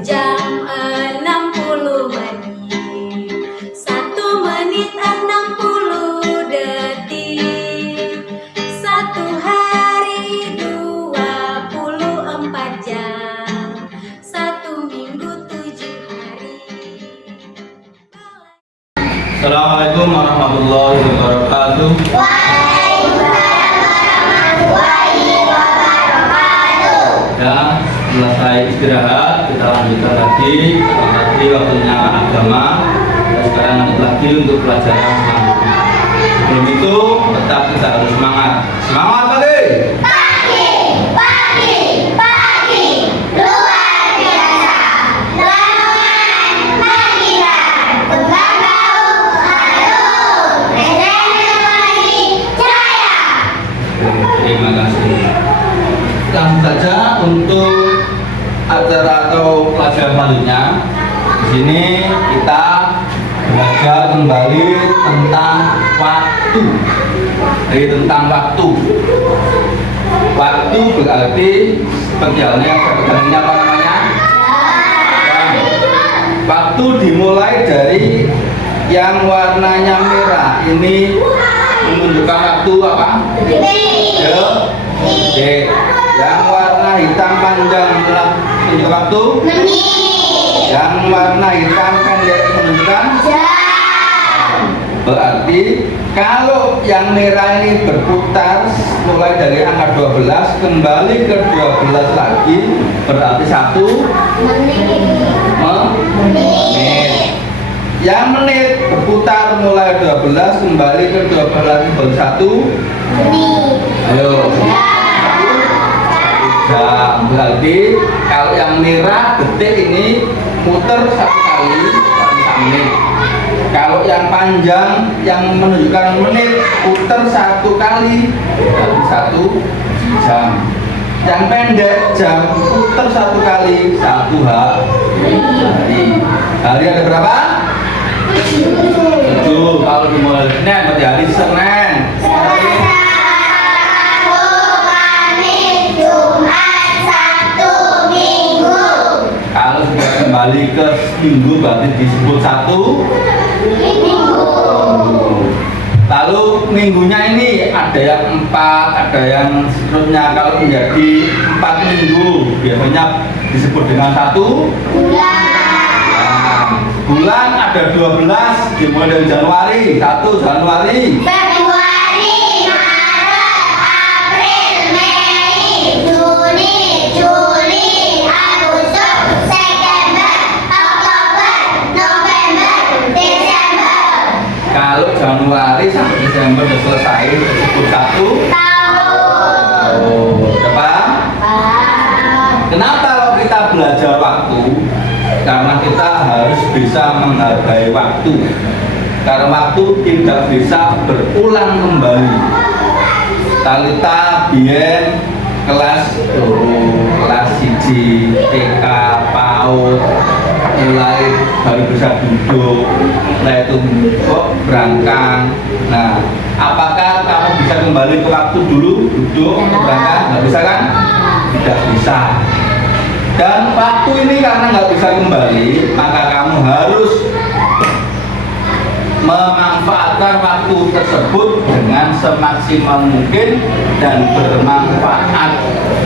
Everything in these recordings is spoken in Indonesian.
jam 60 menit, 1 menit 60 detik, 1 hari 24 jam, 1 minggu 7 hari. Assalamualaikum warahmatullahi wabarakatuh. Ya, setelah istirahat, kita lanjutkan lagi. Tadi waktunya agama, dan sekarang lanjut lagi untuk pelajaran selanjutnya. Sebelum itu, tetap kita harus semangat. Semangat pagi! Luar biasa. Lamongan panggilan. Kembang bau harum. Teknologi jaya. Terima kasih. Langsung saja untuk acara atau pelajaran selanjutnya. Di sini kita belajar kembali tentang waktu. Jadi tentang waktu. Waktu berarti seperti halnya sebenarnya apa namanya? Waktu dimulai dari yang warnanya merah. Ini menunjukkan waktu apa? Detik. Yang warna hitam panjang adalah menunjukkan waktu. Yang warna hitam pendek menunjukkan jam. Berarti kalau yang merah ini berputar mulai dari angka 12 kembali ke 12 lagi, berarti 1 menit. Yang menit berputar mulai 12 kembali ke 12 lagi, baru 1 menit. Ayo. Jam. Berarti kalau yang merah detik ini muter 1 kali, berarti 1 menit. Kalau yang panjang yang menunjukkan menit putar 1 kali, berarti 1 jam. Yang pendek jam putar 1 kali, 1 hari. Hari ada berapa? 7. Kalau dimulai Senin berarti hari Senin. Kalau sudah kembali ke minggu berarti disebut 1 minggu. Lalu minggunya ini ada yang 4, ada yang seterusnya. Kalau menjadi 4 minggu biasanya disebut dengan 1 bulan. Bulan ada 12 dimulai dari Januari. 1 Januari. Februari, Maret, April, Mei, Juni, Juli, Agustus, September, Oktober, November, Desember. Kalau Januari sampai Desember sudah selesai disebut 1 Tahun. Apa? Kenapa kalau kita belajar waktu? Karena kita harus bisa menghargai waktu. Karena waktu tidak bisa berulang kembali. Talita biyen kelas kelas 1 TK PAUD mulai baru bisa duduk, mulai itu kok berangkat. Nah, apakah kamu bisa kembali ke waktu dulu duduk berangkat? Nggak bisa kan? Tidak bisa. Dan waktu ini karena nggak bisa kembali, maka kamu harus memanfaatkan waktu tersebut dengan semaksimal mungkin dan bermanfaat.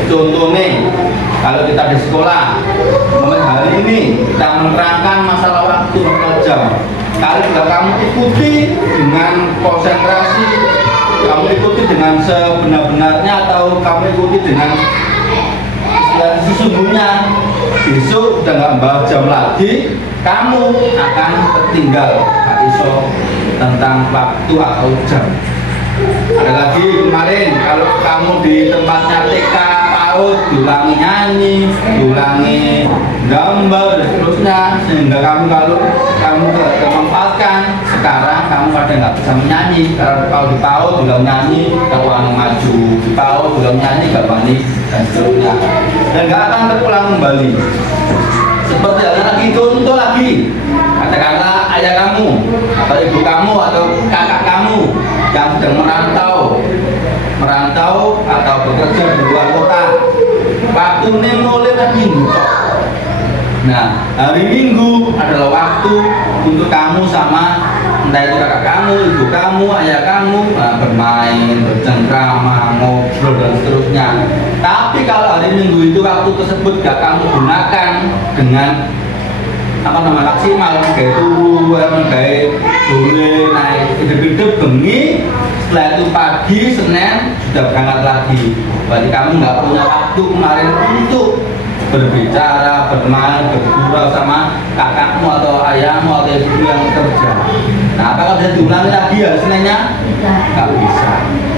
Contohnya, kalau kita di sekolah, hari ini kita menerangkan masalah waktu berapa jam. Kalau sudah kamu ikuti dengan konsentrasi, kamu ikuti dengan sebenar-benarnya atau kamu ikuti dengan dan sesungguhnya besok udah nggak bahas jam lagi, kamu akan tertinggal nggak iso tentang waktu atau jam. Ada lagi kemarin kalau kamu di tempatnya TK PAUD diulangi nyanyi, diulangi gambar dan seterusnya, sehingga kamu kalau kamu tidak memanfaatkan sekarang kamu kadang nggak bisa menyanyi. Kalau di PAUD diulang nyanyi kalau maju, di PAUD diulang nyanyi gak wani dan seterusnya, dan nggak akan terulang kembali. Seperti halnya lagi, contoh lagi, katakanlah ayah kamu atau ibu kamu atau kakak kamu yang sedang merantau atau bekerja di luar kota, waktu ini mulai lagi Nah, hari Minggu adalah waktu untuk kamu sama entah itu kakak kamu, ibu kamu, ayah kamu bermain, bercengkrama, ngobrol dan seterusnya. Tapi kalau hari Minggu itu waktu tersebut gak kamu gunakan dengan maksimal, kayak turu, kayak boleh naik hidup-hidup bengi. Setelah itu pagi Senin sudah berangkat lagi. Berarti kamu nggak punya waktu kemarin untuk berbicara, bermain, bergurau sama kakakmu atau ayahmu atau ibu yang kerja. Nah, apakah bisa diulangi lagi ya Seninnya? Nggak bisa.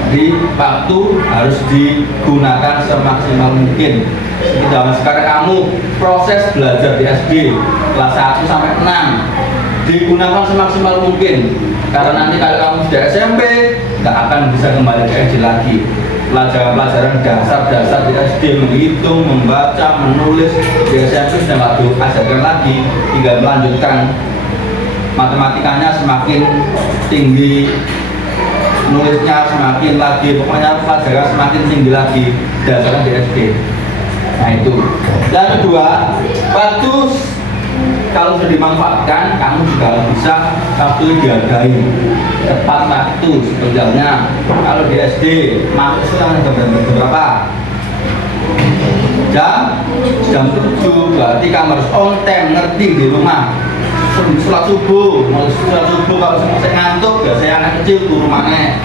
Jadi waktu harus digunakan semaksimal mungkin. Seperti zaman sekarang kamu proses belajar di SD kelas 1 sampai 6 digunakan semaksimal mungkin, karena nanti kalau kamu sudah SMP nggak akan bisa kembali ke SD lagi. Pelajaran-pelajaran dasar-dasar di SD, menghitung, membaca, menulis, di SMP sudah nggak diajarkan lagi, tinggal melanjutkan. Matematikanya semakin tinggi, nulisnya semakin lagi, pokoknya pelajaran semakin tinggi lagi dasarnya di SD. Nah itu. Dan kedua, waktu kalau sudah dimanfaatkan, kamu juga bisa waktu dihargai, tepat waktu. Sebenarnya kalau di SD masuk sekarang berapa? Jam 7, berarti kamu harus on time, ngerti di rumah. Sholat subuh kalau saya ngantuk, biasanya anak kecil turun mana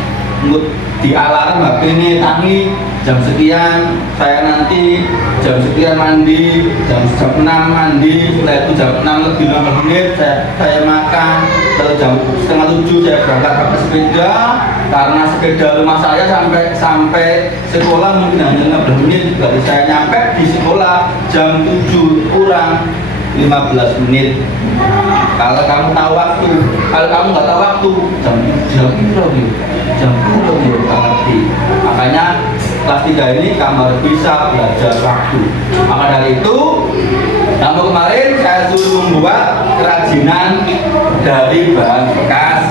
di alarm HP ini tangi jam sekian, saya nanti jam sekian mandi, jam 6 mandi, setelah itu jam 6 lebih 15 menit saya makan, terus jam setengah 7 saya berangkat pakai sepeda, karena sepeda rumah saya sampai sekolah mungkin hanya 15 menit, berarti saya nyampe di sekolah jam 7 kurang 15 menit. Kalau kamu tahu waktu, kalau kamu nggak tahu waktu, jam berapa ngerti. Makanya kelas 3 ini kamu harus bisa belajar waktu. Maka dari itu, kamu kemarin saya suruh membuat kerajinan dari bahan bekas.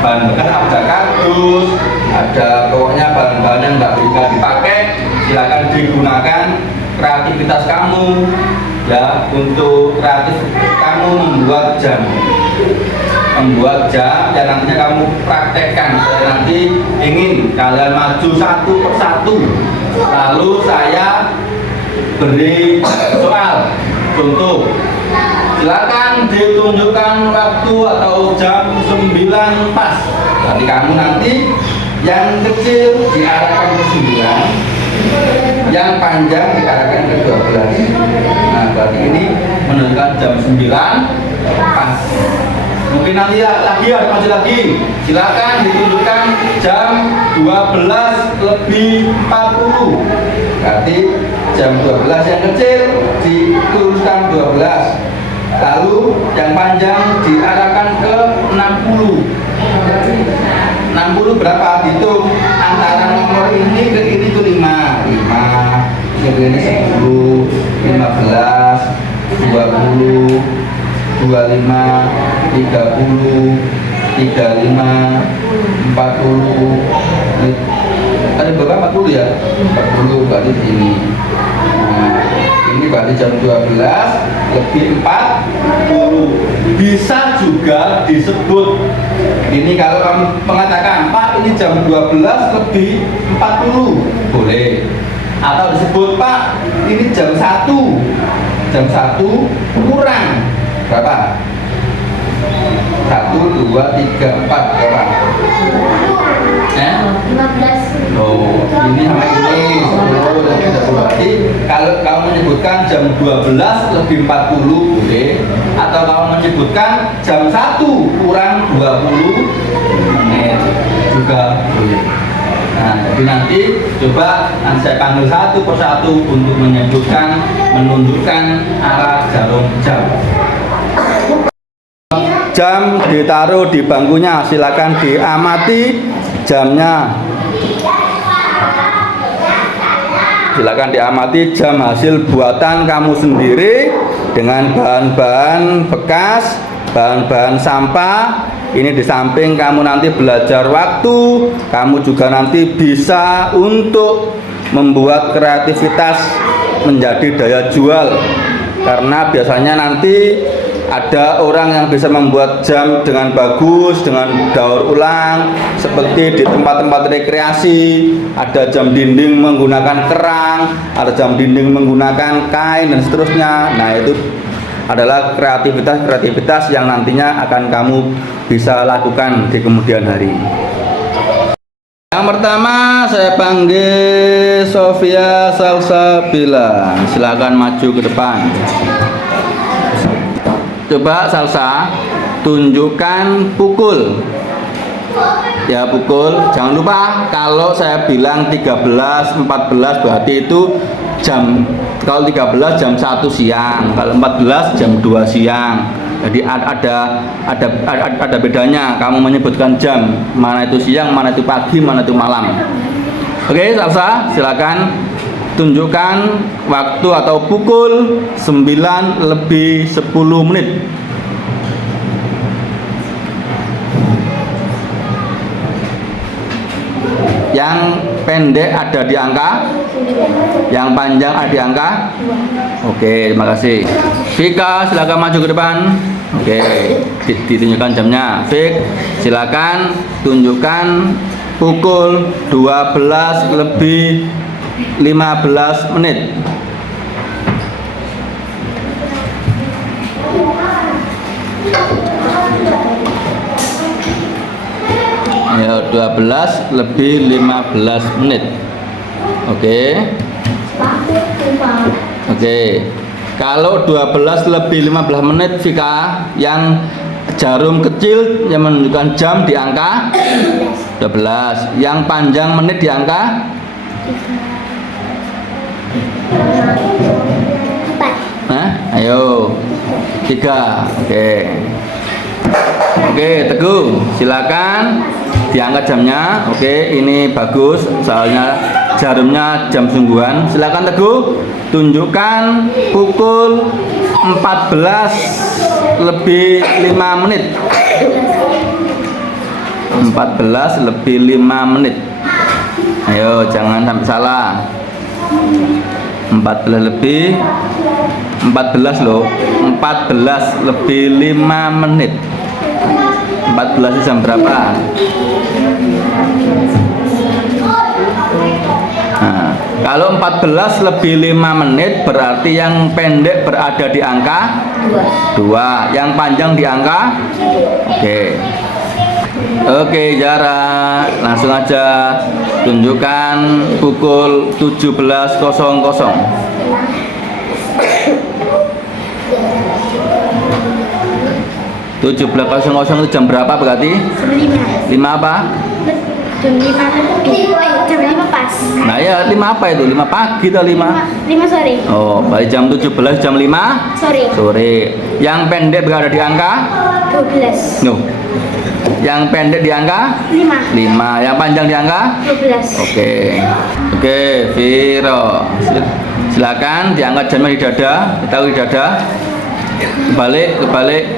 Bahan bekas ada kardus, ada pokoknya bahan-bahan yang nggak bisa dipakai, silakan digunakan kreativitas kamu. Ya, untuk kreatif kamu membuat jam yang nantinya kamu praktekkan. Saya nanti ingin kalian maju satu persatu, lalu saya beri soal. Contoh, silakan ditunjukkan waktu atau jam 9 pas. Nanti kamu yang kecil diarahkan ke 9, yang panjang diarahkan ke 12. Nah, berarti ini menunjukkan jam 9 pas. Mungkin nanti lagi ada maju lagi. Silakan ditunjukkan jam 12:40. Berarti jam 12 yang kecil dituliskan 12. Lalu yang panjang diarahkan ke 60. 60 berapa? Dihitung antara nomor ini ke ini tuh 5, ini 10, 15, 20, 25, 30, 35, 40. Ada berapa? 40 ya? 40 berarti ini. Nah, ini berarti jam 12:40. Bisa juga disebut ini, kalau kamu mengatakan Pak ini jam 12:40, boleh. Atau disebut Pak ini jam 1 kurang berapa? 1, 2, 3, 4 berapa? 15. Oh, ini sama ini 10. Berarti kalau kamu menyebutkan jam 12:40 boleh, atau kamu menyebutkan jam 1 kurang 20 menit juga boleh. Nah, jadi nanti coba saya panggil satu persatu untuk menunjukkan arah jarum jam. Jam ditaruh di bangkunya, silakan diamati jamnya. Silakan diamati jam hasil buatan kamu sendiri dengan bahan-bahan bekas, bahan-bahan sampah. Ini di samping kamu nanti belajar waktu, kamu juga nanti bisa untuk membuat kreativitas menjadi daya jual. karena biasanya nanti ada orang yang bisa membuat jam dengan bagus, dengan daur ulang, seperti di tempat-tempat rekreasi, ada jam dinding menggunakan kerang, ada jam dinding menggunakan kain dan seterusnya. Nah, itu adalah kreativitas yang nantinya akan kamu bisa lakukan di kemudian hari. Yang pertama saya panggil Sofia Salsabila, silakan maju ke depan. Coba Salsa tunjukkan pukul. Ya, pukul. Jangan lupa kalau saya bilang 13.14 berarti itu jam, kalau 13 jam 1 siang, kalau 14 jam 2 siang. Jadi ada bedanya kamu menyebutkan jam, mana itu siang, mana itu pagi, mana itu malam. Oke, Salsa, silakan tunjukkan waktu atau pukul 9:10 menit. Yang pendek ada di angka, yang panjang ada di angka. Oke, terima kasih. Vika, silakan maju ke depan. Oke, ditunjukkan jamnya. Vik, silakan tunjukkan pukul 12:15 menit. Ya, 12:15 menit. Oke. Oke. Kalau 12:15 menit, Vika, yang jarum kecil yang menunjukkan jam di angka 12. Yang panjang menit di angka 4. Hah? Ayo. 3. Oke. Oke, Teguh, silakan diangkat jamnya. Oke, ini bagus, soalnya jarumnya jam sungguhan. Silakan Teguh, tunjukkan pukul 14:05 menit. 14:05 menit. Ayo, jangan sampai salah. 14 loh. 14:05 menit. 14 jam berapa? Nah, kalau 14:05 menit berarti yang pendek berada di angka 2, yang panjang di angka. Oke, jarak langsung aja tunjukkan pukul 17:00. 17:00 itu jam berapa berarti? Jam 5. 5 apa? Jam 5 lebih. Jam 5 pas. Nah ya, 5 apa itu? 5 pagi atau 5? 5 sore. Oh, berarti jam 17 jam 5 sore. Yang pendek berada di angka 12. no. Yang pendek di angka 5. 5. Yang panjang di angka 12. Oke, Viro, silakan diangkat jamnya di dada, ditaruh di dada. Kebalik.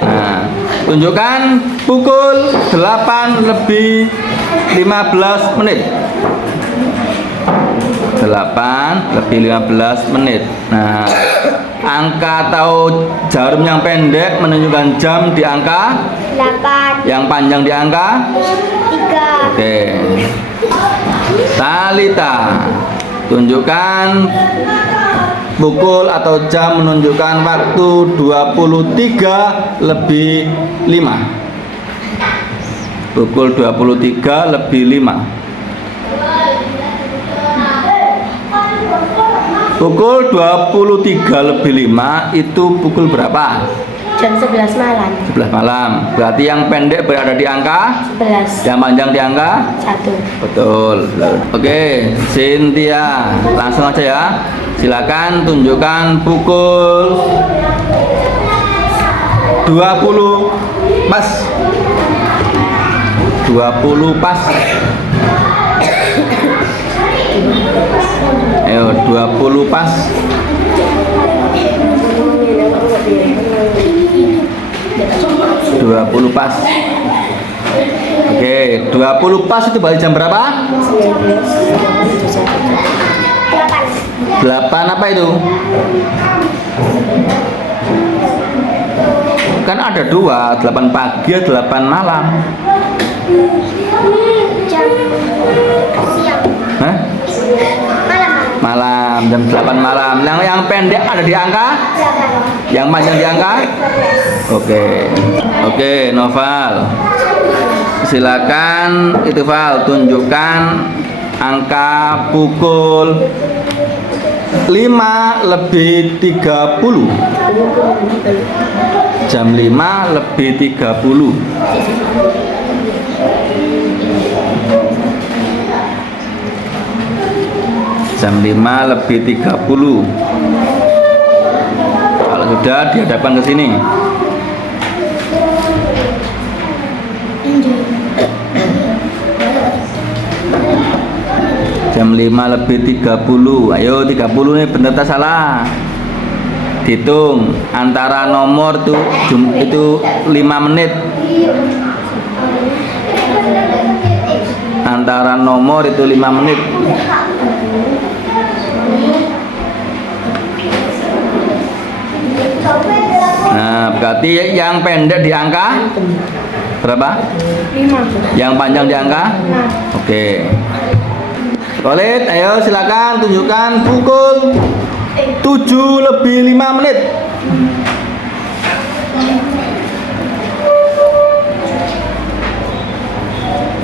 Nah, tunjukkan pukul 8:15 menit. 8:15 menit. Nah, angka atau jarum yang pendek menunjukkan jam di angka 8. yang panjang di angka 3. Oke. Talita, tunjukkan pukul atau jam menunjukkan waktu 23:05. Pukul 23:05. Pukul 23:05 itu pukul berapa? Jam 11 malam. 11 malam. Berarti yang pendek berada di angka 11. yang panjang di angka 1. betul. Oke, Cynthia, langsung aja ya. Silakan tunjukkan pukul 20 pas. 20 pas. Ayo, 20 pas. 20 pas. Oke, 20 pas itu balik jam berapa? 8. 8 apa itu? Kan ada dua, 8 pagi, 8 malam. Jam siang. Hah? Malam, jam 8 malam. Yang pendek ada di angka? Yang panjang di angka? Oke, Noval. Silakan itu Val, tunjukkan angka pukul 5 lebih 30. Jam 5 lebih 30. Jam 5 lebih 30. Kalau sudah dihadapkan ke sini. Jam 5 lebih 30. Ayo 30 nih, bener tak salah? Hitung antara nomor tuh itu 5 menit. Antara nomor itu 5 menit. Nah, berarti yang pendek di angka berapa? 5. Yang panjang di angka? Oke. Khalid, ayo silakan tunjukkan pukul 7 lebih 5 menit.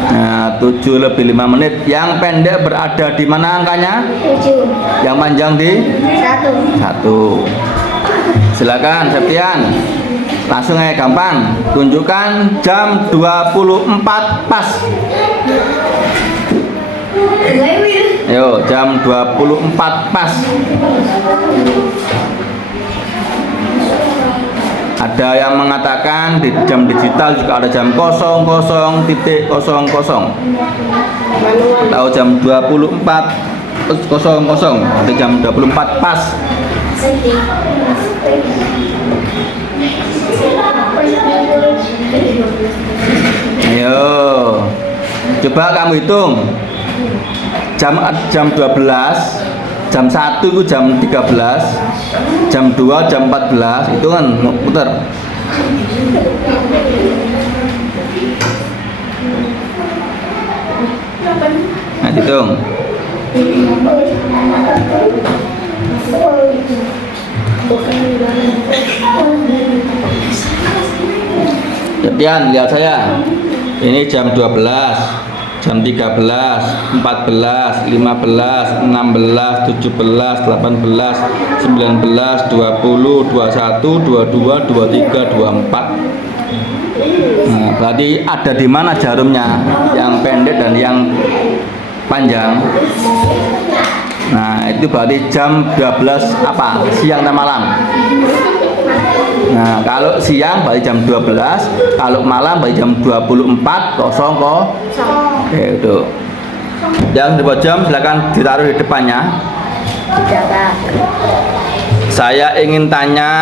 Nah, 7 lebih 5 menit. Yang pendek berada di mana angkanya? 7. Yang panjang di? 1. 1. Silakan Septian. Langsung aja gampang. Tunjukkan jam 24 pas. Yo, jam 24 pas. Ada yang mengatakan di jam digital juga ada jam 00.00. Tahu jam 24.00 ada jam 24 pas. Ayo, coba kamu hitung. Jam 12, jam 1 itu jam 13, jam 2 jam 14, itu kan putar. Nah, hitung. Sekian, lihat saya. Ini jam 12, jam 13, 14, 15, 16, 17, 18, 19, 20, 21, 22, 23, 24. Nah, berarti ada di mana jarumnya? Yang pendek dan yang panjang. Nah, itu berarti jam 12 apa? Siang dan malam. Nah, kalau siang berarti jam 12, kalau malam berarti jam 24.00. Oke, itu. Yang di jam silakan ditaruh di depannya. Saya ingin tanya,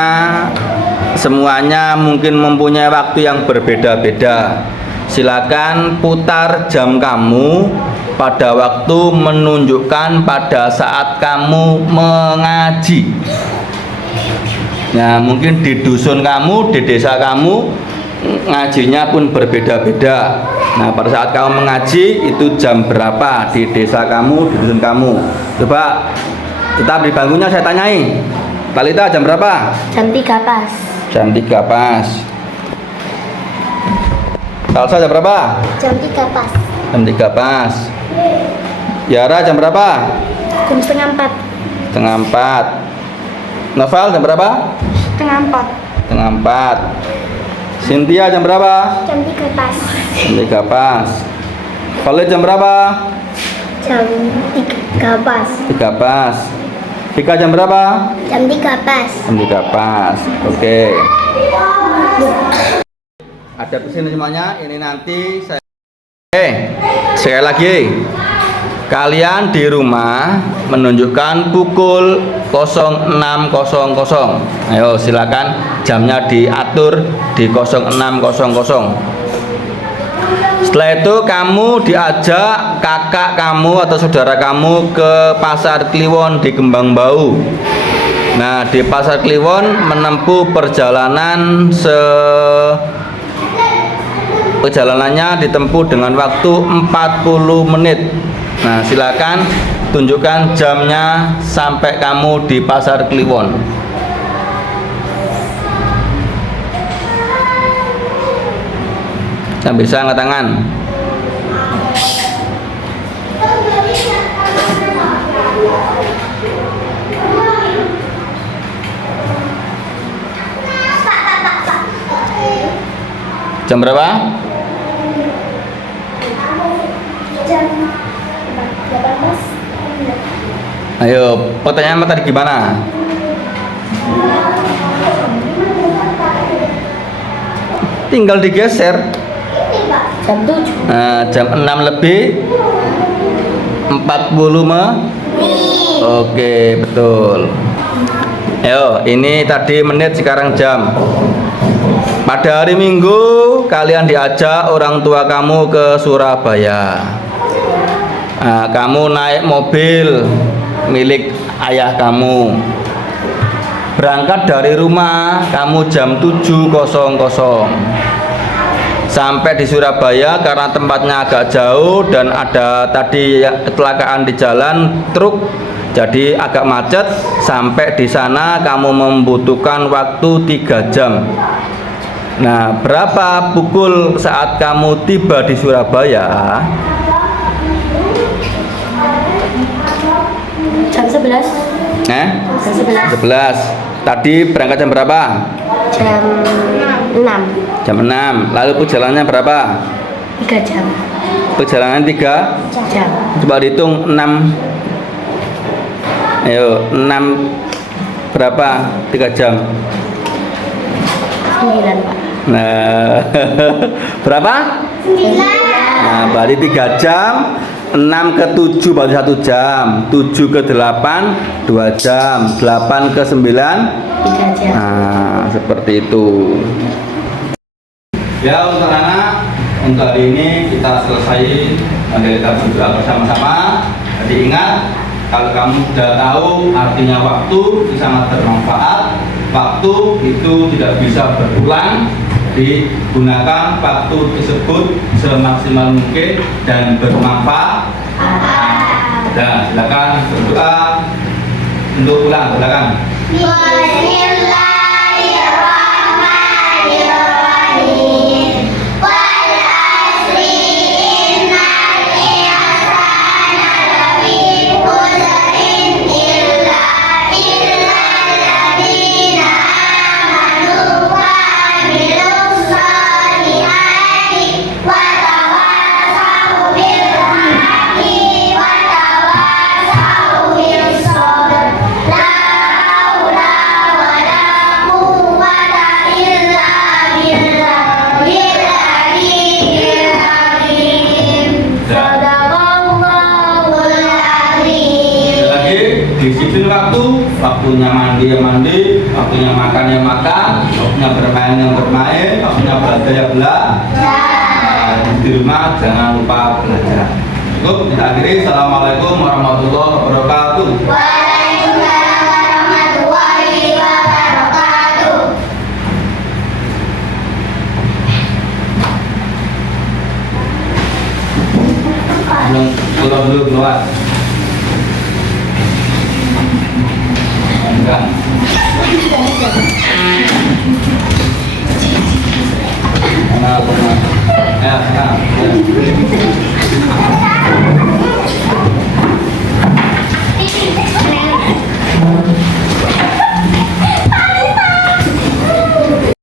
semuanya mungkin mempunyai waktu yang berbeda-beda. Silakan putar jam kamu pada waktu menunjukkan pada saat kamu mengaji. Nah, mungkin di dusun kamu, di desa kamu ngajinya pun berbeda-beda. Nah, pada saat kamu mengaji itu jam berapa di desa kamu, di dusun kamu? Coba tetap di bangkunya saya tanyai. Talita jam berapa? Jam 3 pas. Jam 3 pas. Salsa jam berapa? Jam 3 pas. Jam 3 pas. Yara jam berapa? Jam setengah 4. Setengah 4. Novel jam berapa? Setengah 4. Setengah 4. Cynthia jam berapa? Jam 3 pas. Jam 3 pas. Khalid jam berapa? Jam 3 pas. 3 pas. Vika jam berapa? Jam 3 pas. Jam 3 pas. Oke. Ada di sini semuanya. Ini nanti saya. Sekali lagi. Kalian di rumah menunjukkan pukul 06.00. Ayo silakan jamnya diatur di 06.00. Setelah itu kamu diajak kakak kamu atau saudara kamu ke pasar Kliwon di Kembang Bau. Nah, di Pasar Kliwon menempuh perjalanannya ditempuh dengan waktu 40 menit. Nah, silakan tunjukkan jamnya sampai kamu di Pasar Kliwon. Yang bisa angkat tangan. Jam berapa? Jam 18. Ayo, pertanyaan tadi gimana? Tinggal digeser. Jam 7. Nah, jam 6 lebih 40 menit. Oke, betul. Ayo, ini tadi menit, sekarang jam. Pada hari Minggu kalian diajak orang tua kamu ke Surabaya. Nah, kamu naik mobil milik ayah kamu. Berangkat dari rumah kamu jam 7.00. Sampai di Surabaya karena tempatnya agak jauh dan ada tadi kecelakaan di jalan truk, jadi agak macet. Sampai di sana kamu membutuhkan waktu 3 jam. Nah, berapa pukul saat kamu tiba di Surabaya? Jam 11. Jam Jam 11. 11. Tadi berangkat jam berapa? Jam 6. Jam 6. Lalu perjalanannya berapa? 3 jam. Perjalanan 3 Jam. Coba dihitung 6. Ayo, 6 berapa? 3 jam. 9, Pak. Nah, berapa? 9. Nah, berarti 3 jam. 6 ke 7 berarti 1 jam. 7 ke 8 2 jam. 8 ke 9 3 jam. Nah, seperti itu. Ya, untuk anak, untuk hari ini kita selesai mendelita berdoa bersama-sama. Jadi ingat, kalau kamu sudah tahu artinya waktu itu sangat bermanfaat. Waktu itu tidak bisa berulang. Digunakan waktu tersebut semaksimal mungkin dan bermanfaat. Dan silakan berdoa untuk ulang, silakan. Bismillahirrahmanirrahim. Wal asri innal insana lafi khusrin illa alladziina amanu wa amilus solihati wa tawassaw bil haqqi wa tawassaw bis sabr. La haula wala quwwata illa billahil aliyyil azim. Sadaqallahul azim. Sekali lagi, disiplin waktu. Waktunya mandi ya mandi, waktunya makan ya makan, waktunya bermain yang bermain, waktunya belajar ya belajar. Di rumah jangan lupa belajar. Cukup, kita akhiri. Assalamualaikum warahmatullahi wabarakatuh. Waalaikumsalam warahmatullahi wabarakatuh. Belum, keluar dulu, keluar. Enggak. Mana, mana? Ya, ya. Ini